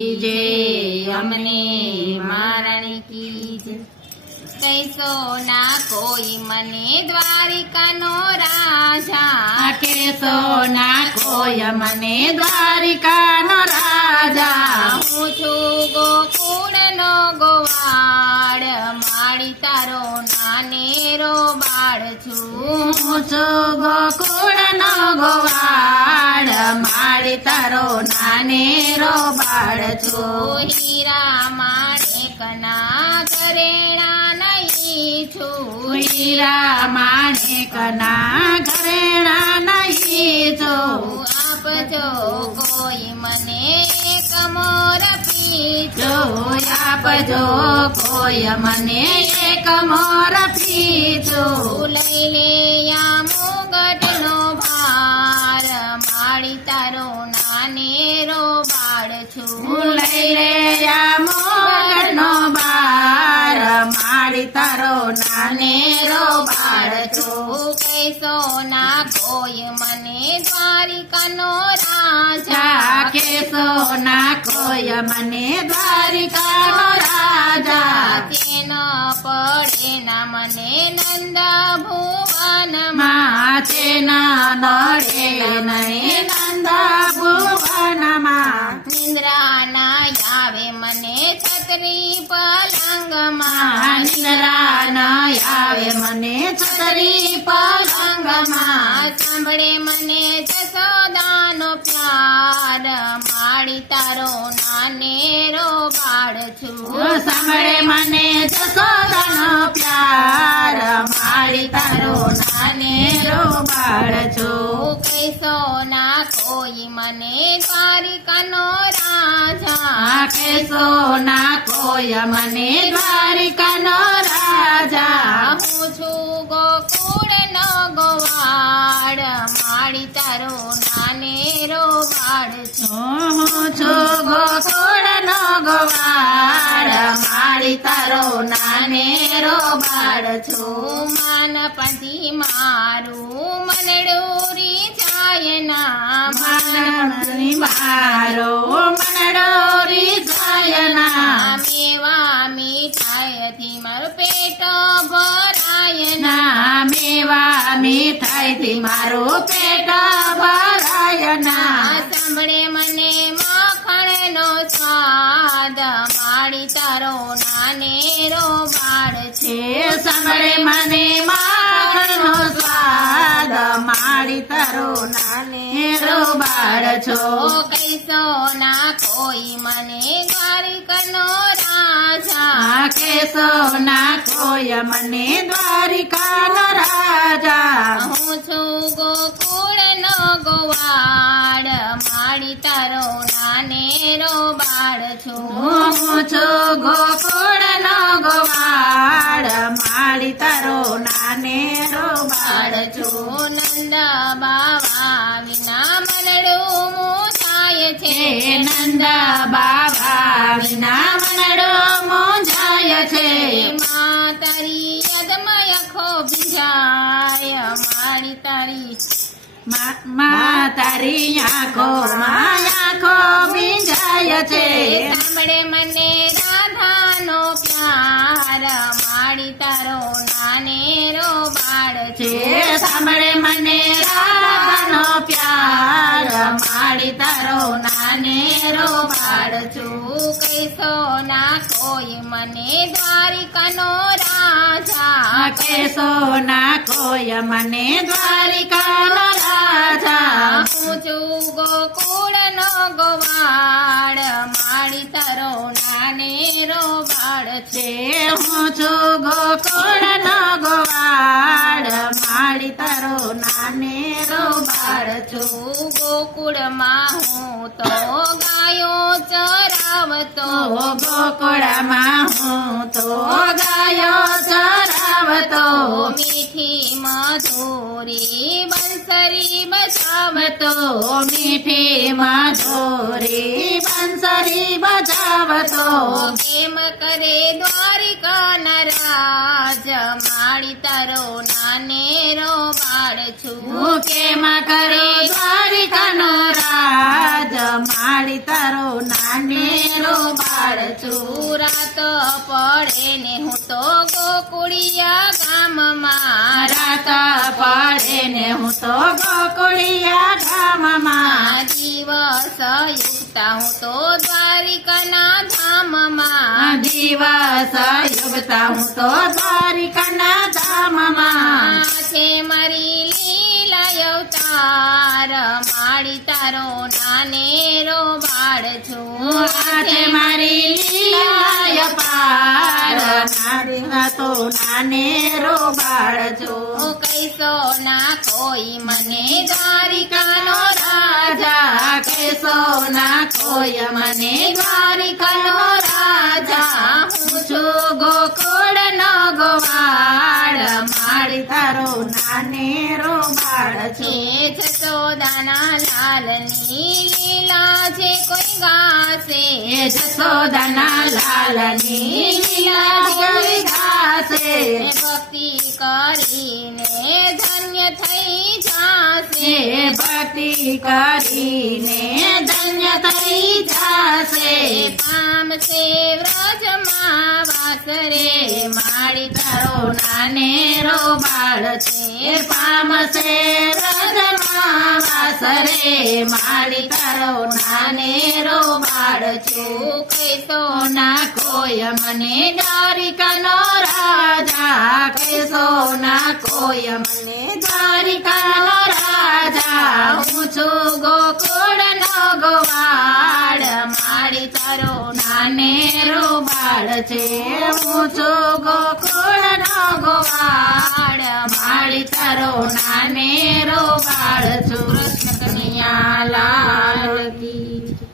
जय हमने महारानी की जय। कैसो ना कोई मने द्वारिका नो राजा, कैसो ना कोई मने द्वारिका नो राजा। हूँ छू गोकुळ नो गोवाड़, माड़ी तारो नानेरो बाळ छू। હું છું ગોકુળનો ગોવાળ, મારી તારો નાનેરો બાળ છું। હીરા માણેકના ઘરેણા નહીં છું, હીરા માણેકના ઘરેણા નહીં છું। આપજો કોઈ મને એક મોર પીછો, આપજો કોઈ મને એક મોર પીછો। લઈ લે આ મુગટનો ભાર, માળી તારો નાનેરો બાળ છું। લઈ રે આ મોગનો બાર, મારી તારો નાનેરો બાળ છું। કૈસો ના કોઈ મને દ્વારિકાનો રાજા, કેસો ના કોઈ મને દ્વારિકાનો રાજા। તેનો પડે ના મને નંદ ભુવનમાં, માચે ના નડે નહીં નંદ ભુવનમાં। નિંદ્રા ના આવે મને છત્રી પલંગમાં, નિંદ્રા ન આવે મને છતરી પલંગમાં। સાંભળે મને જસોદાનો પ્યાર, માળી તારો નાનેરો બાળ છું। સાંભળે મને જસોદાનો પ્યાર, મારી તારો નાનેરો બાળ છું। કૈસો ના કોઈ મને દ્વારિકાનો રાજા, કેસો ના કોઈ મને દ્વારિકાનો રાજા। હું છું ગોકુળનો ગોવાળ, માળી તારો નાનેરો બાળ છું। હું છું ગોકુળનો ગોવાળ, મારી તારો નાનેરો બાળ છું। માનપંથી મારું મનડું રીઝાય ના, માનની મારો મનડો રીઝાય ના। મેવા મીઠાઈથી મારું પેટ ભરાય ના, ના મેવા મીઠાઈથી મારું પેટ ભરાય ના। સાંભળે મને માખણનો સ્વાદ, માળી તારો નાનેરો બાળ છે। સાંભળે મને માખણનો સ્વાદ, મારી તારો નાનેરો બાળ છો। કૈસો ના કોઈ મને દ્વારિકાનો રાજા, કેસો ના કોઈ મને દ્વારિકાનો રાજા। હું છું ગોકુળનો ગોવાળ, માળી તારો નાનેરો બાળ છું। હું છું ગોકુળનો ગોવાળ, મારી તારો નાનેરો બાળ છું। નંદ બાવા વિના મનડું મૂંઝાય છે, નંદ બાબા વિના મનડો મૂંઝાય છે। માં તારી યાદમાં આંખો ભીંજાય, માળી તારી માં તારી આંખોમાં આંખો ભીંજાય છે। સાંભળે મને રાધાનો પ્યાર, માળી તારો નાનેરો બાળ છે। સાંભળે મને રાધાનો પ્યાર, મારી તારો નાનેરો બાળ છું। કૈસો ના કોઈ મને દ્વારિકાનો રાજા, કેસો ના કોઈ મને દ્વારિકાનો રાજા। હું છું ગોકુળનો ગોવાળ, માળી તારો નાનેરો બાળ છે। હું છું ગોકુળનો ગોવાળ, મારી તારો નાનેરો બાળ છું। ગોકુળમાં હું તો ગાયો ચરાવતો, ગોકુળમાં હું તો ગાયો ચરાવતો, મીઠી મધુરી બંસરી બજાવતો, મીઠી મધુરી બંસરી બજાવતો। કેમ કરે દ્વારિકા દ્વારિકાના રાજ માળી તારો નાનેરો બાળ છું હું કેમ કરું દ્વારિકાનો રાજ માળી તારો નાનેરો બાળ છું રાત પડે ને હું તો ગોકુળિયા ગામમાં રાત પડે ને હું તો ગોકુળિયા ગામમાં દિવસ યુક્તા હું તો દ્વારિકાના ધામમાં દિવસ યુગતા હું તો દ્વારિકાના ધામમાં છે મારી લીલા અવતાર માળી તારો નાનેરો બાળ છું આજે મારી લીલા પાર નારી તો નાનેરો બાળ છું કૈસો ના કોઈ મને દ્વારિકાનો રાજા કેસો ના કોઈ મને દ્વારિકાનો રાજા હું છું ગોકુળ નો ગોવાળ માળી તારો નાનેરો બાળ છું જસોદાના લાલની લીલા જે કોઈ ગાશે જસોદાના લાલની લીલા કોઈ ગાશે ભક્તિ કરીને ધન્ય થઈ જાશે ભક્તિ કરીને ધન્ય થઈ જાશે પામશે વ્રજમાં વાસરે માળી તારો નાનેરો બાળ છે પામશે વ્રજમાં વાસરે માળી તારો નાનેરો બાળ છે કૈસો ના કોઈ મને દ્વારિકાનો રાજા કૈસો ના કોઈ મને દ્વારિકાનો રાજા હું છું ગોકુળ નો ગોવાળ માળી તારો નાનેરો બાળ છે હું છું ગોકુળ નો ગોવાળ માળી તારો નાનેરો બાળ છું કૃષ્ણ કનૈયા લાલ કી